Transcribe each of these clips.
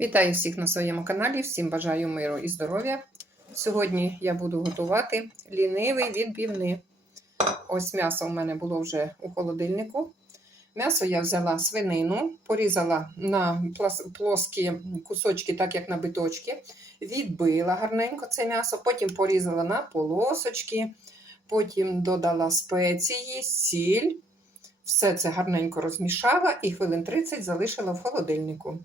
Вітаю всіх на своєму каналі, всім бажаю миру і здоров'я. Сьогодні я буду готувати лінивий відбівни. Ось м'ясо у мене було вже у холодильнику. М'ясо я взяла свинину, порізала на плоскі кусочки, так як на биточки, відбила гарненько це м'ясо, потім порізала на полосочки, потім додала спеції, сіль. Все це гарненько розмішала і хвилин 30 залишила в холодильнику.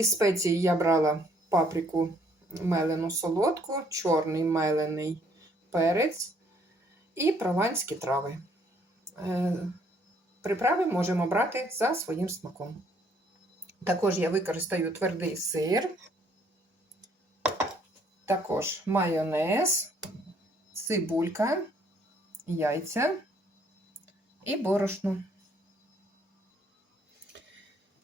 Із спеції я брала паприку мелену солодку, чорний мелений перець і прованські трави. Е, Приправи можемо брати за своїм смаком. Також я використаю твердий сир, також майонез, цибулька, яйця і борошно.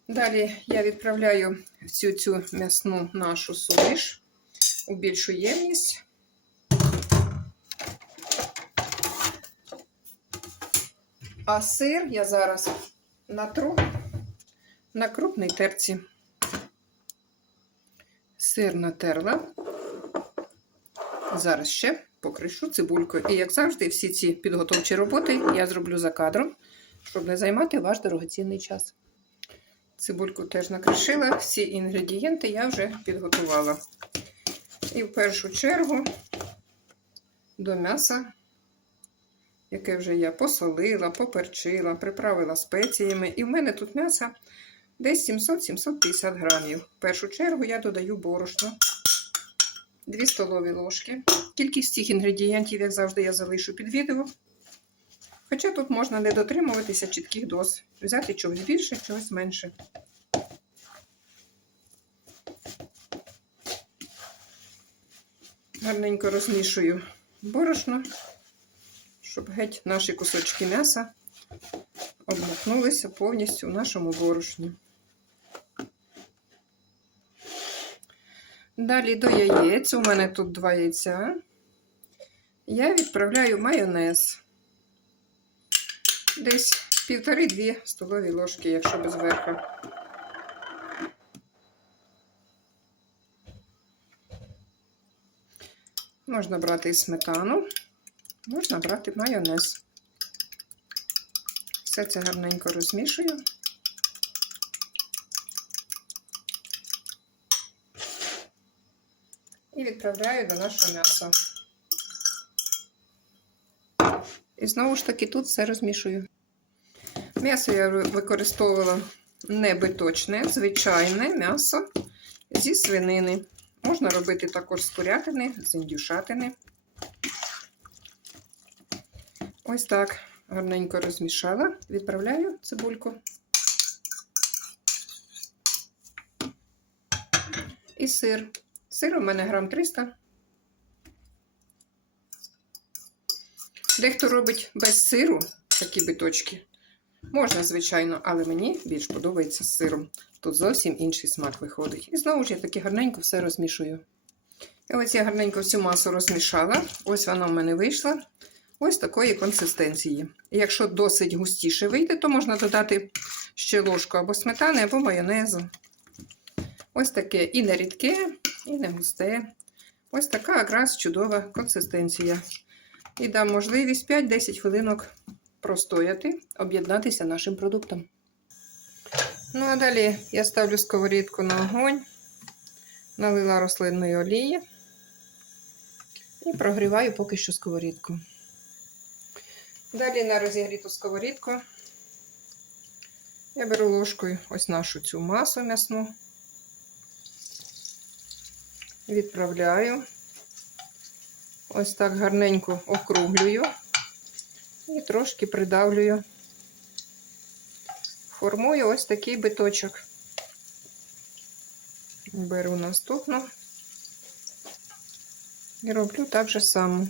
Далі я відправляю всю цю м'ясну нашу суміш у більшу ємність. А сир я зараз натру на крупній терці. Сир натерла. Зараз ще покришу цибулькою. І, як завжди, всі ці підготовчі роботи я зроблю за кадром, щоб не займати ваш дорогоцінний час. Цибульку теж накришила, всі інгредієнти я вже підготувала. І в першу чергу до м'яса, яке вже я посолила, поперчила, приправила спеціями. І в мене тут м'ясо десь 700-750 грамів. В першу чергу я додаю борошно, 2 столові ложки. Кількість цих інгредієнтів, як завжди, я залишу під відео. Хоча тут можна не дотримуватися чітких доз. Взяти чогось більше, чогось менше. Гарненько розмішую борошно, щоб геть наші кусочки м'яса обмакнулися повністю в нашому борошні. Далі до яєць, у мене тут два яйця. Я відправляю майонез. Десь півтори-дві столові ложки, якщо без верха. Можна брати і сметану, можна брати майонез. Все це гарненько розмішую. І відправляю до нашого м'яса. І знову ж таки тут все розмішую. М'ясо я використовувала не биточне, звичайне м'ясо зі свинини. Можна робити також з курятини, з індюшатини. Ось так гарненько розмішала, відправляю цибульку. І сир. Сир у мене грам 300. Дехто робить без сиру такі биточки. Можна, звичайно, але мені більш подобається з сиром. Тут зовсім інший смак виходить. І знову ж я таки гарненько все розмішую. І ось я гарненько всю масу розмішала. Ось вона в мене вийшла. Ось такої консистенції. І якщо досить густіше вийде, то можна додати ще ложку або сметани, або майонезу. Ось таке і не рідке, і не густе. Ось така якраз чудова консистенція. І дам можливість 5-10 хвилинок простояти, об'єднатися нашим продуктом. Ну, а далі я ставлю сковорідку на огонь, налила рослинної олії і прогріваю поки що сковорідку. Далі на розігріту сковорідку я беру ложкою ось нашу цю масу м'ясну, відправляю, ось так гарненько округлюю і трошки придавлюю. Формую ось такий биточок. Беру наступну і роблю так же само.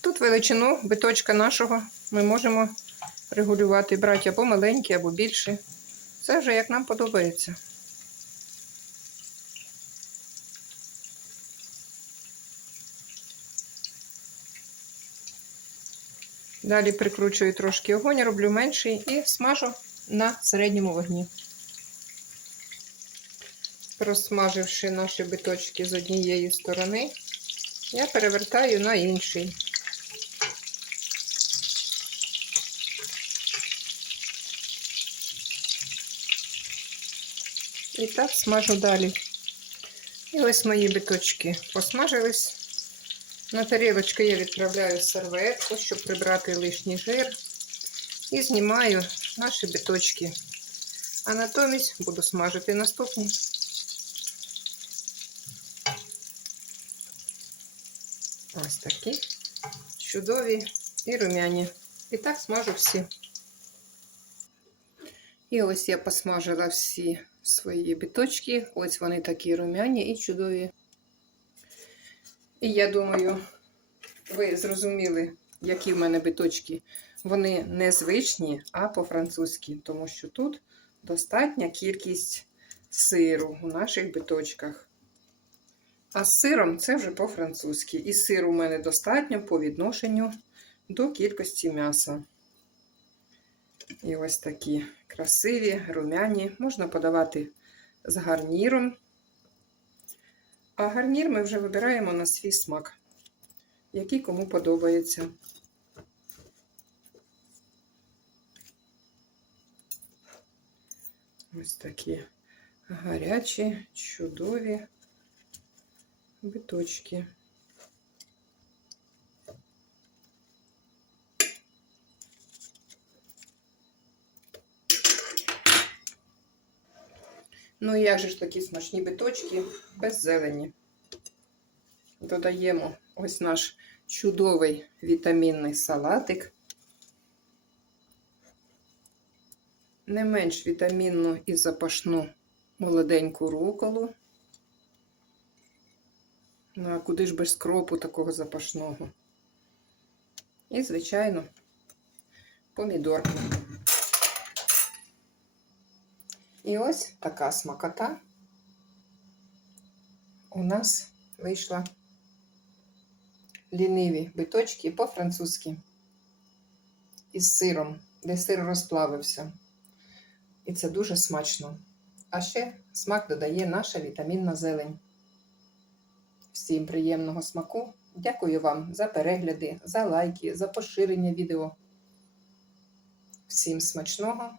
Тут величину биточка нашого ми можемо регулювати, брати або маленький, або більший. Це вже як нам подобається. Далі прикручую трошки огонь, роблю менший і смажу на середньому вогні. Просмаживши наші биточки з однієї сторони, я перевертаю на інший. І так смажу далі. І ось мої биточки посмажились. На тарілочку я відправляю серветку, щоб прибрати лишній жир. І знімаю наші биточки. А натомість буду смажити наступні. Ось такі чудові і румяні. І так смажу всі. І ось я посмажила всі свої біточки. Ось вони такі румяні і чудові. І я думаю, ви зрозуміли, які в мене биточки. Вони незвичні, а по-французьки, тому що тут достатня кількість сиру у наших биточках. А з сиром це вже по-французьки. І сиру у мене достатньо по відношенню до кількості м'яса. І ось такі красиві, румяні. Можна подавати з гарніром. А гарнір ми вже вибираємо на свій смак, який кому подобається. Ось такі гарячі, чудові биточки. Ну і як же ж такі смачні биточки без зелені. Додаємо ось наш чудовий вітамінний салатик. Не менш вітамінну і запашну молоденьку руколу. Ну, а куди ж без кропу такого запашного? І, звичайно, помідорку. І ось така смакота у нас вийшла ліниві биточки по-французьки із сиром, де сир розплавився. І це дуже смачно. А ще смак додає наша вітамінна зелень. Всім приємного смаку! Дякую вам за перегляди, за лайки, за поширення відео. Всім смачного!